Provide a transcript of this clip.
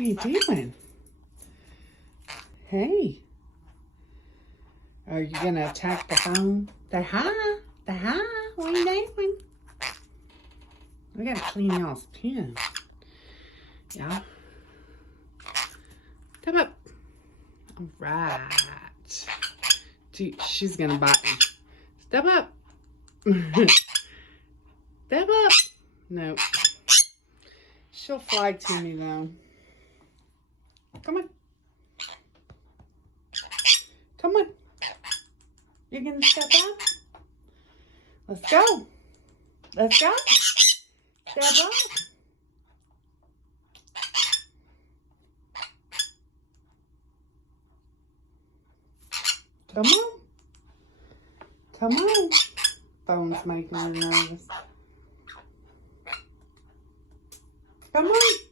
What are you doing? Hey. Are you going to attack the phone? The hi. What are you doing? We got to clean y'all's pen. Yeah. Step up. All right. She's going to bite me. Step up. Step up. Nope. She'll fly to me though. Come on. Come on. You gonna step up? Let's go. Let's go. Step up. Come on. Come on. Phone's making her nervous. Come on.